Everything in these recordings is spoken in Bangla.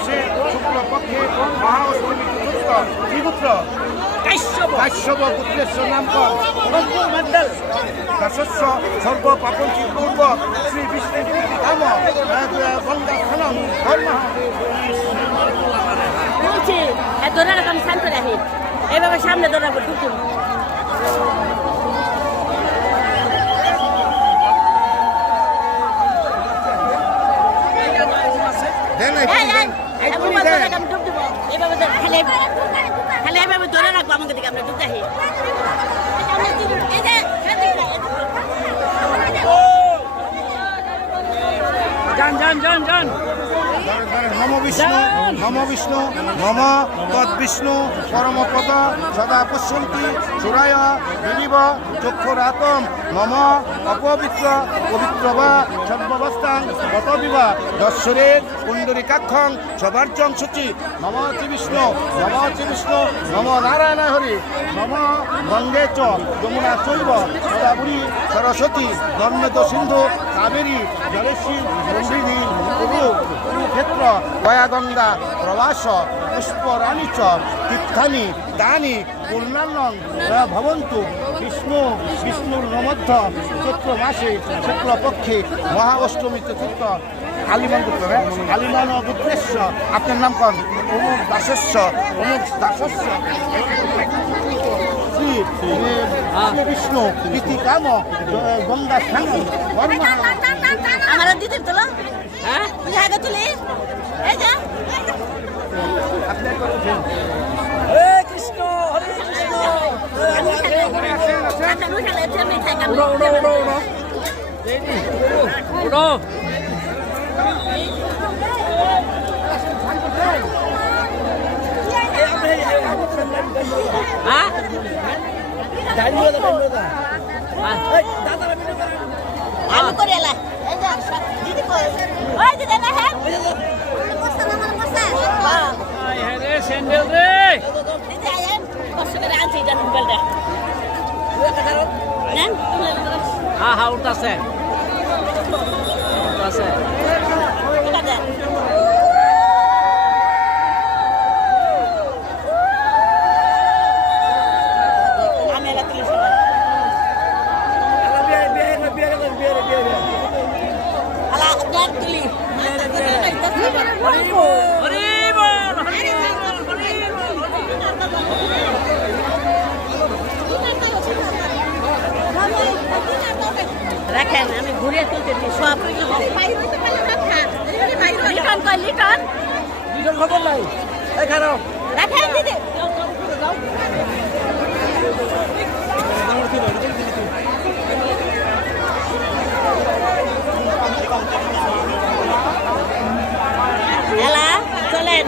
মাসে শুক্লপক্ষে মহা অষ্টমী চতুর্থ শ্রীপুত্র কাশ্যপ পুত্রের নামকর দশস্য সর্ব পাপঞ্চি পূর্ব শ্রী বিষ্ণু ধাম গঙ্গা স্থানম ধর্ম বলছি ধরে রাখ আমি শান্ত রাখি এইভাবে সামনে ধরে রাখবো টুকটুক খালি এইভাবে ধরে রাখবো আমাকে দিকে আমরা ডুব দেখি নম বিষ্ণু নম বিষ্ণু নম তদ্বিষ্ণু পরমপদ সদা পশ্যন্তি সুরায় বিলিব চক্ষুরাতম নম অপবিত্র পবিত্র বা সর্বাবস্থান গতবিবা দশ্বরের পুণ্ডরীকাক্ষং সবার্যং শুচি নম শ্রী বিষ্ণু নম নারায়ণ হরি নম গঙ্গে চ যমুনা চৈব সদাবুড়ি সরস্বতী নর্মেদ সিন্ধু কাবেরী জলেশ্বী গম্ভীরি কুরুক্ষেত্র গয়া-গঙ্গা প্রবাস পুষ্পরাণী চ তীর্থানি দানি পূর্ণান্নং ভবন্তু বিষ্ণুর নমধ্য চৈত্র মাসে শুক্লপক্ষে মহা অষ্টমী চতুর্থ আলিমান পুত্রেশ্ব আপনার নাম কন অমুক দাসস্য শ্রী বিষ্ণু প্রীতি কাম গঙ্গা স্থান কর্ম আমার দিদি তোলো হ্যাঁ আগে তুলি এই যা আমি করে এলা দিদি ওই দিদি না হ্যাঁ স্যান্ডেল রে দিদি আয়েন কষ্ট করে আনছি জানুন বেলটা নেন হ্যাঁ উঠতাছে ঠিক আছে আমি এলা তুলি সবাই আলা দেন তুলি রাখেন আমি ঘুরে তুলতেছি সব লিটন খবর নাই এখানে রাখেন দিদি এলা চলেন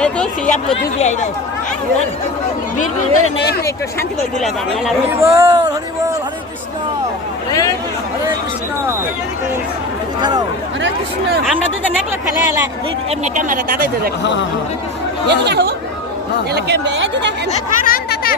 এই তো আপনি দুবি আই নাই বীর করে না এখানে একটু শান্তি করে দিলা যান মেলা হরি বল হরে কৃষ্ণ হরে কৃষ্ণ আমরা দুজন একলা ফেলে এলা এমনি ক্যামেরা দাদাই ধরে এদিকে হবো এলা ক্যামেরা এই দিদা খারান দাদা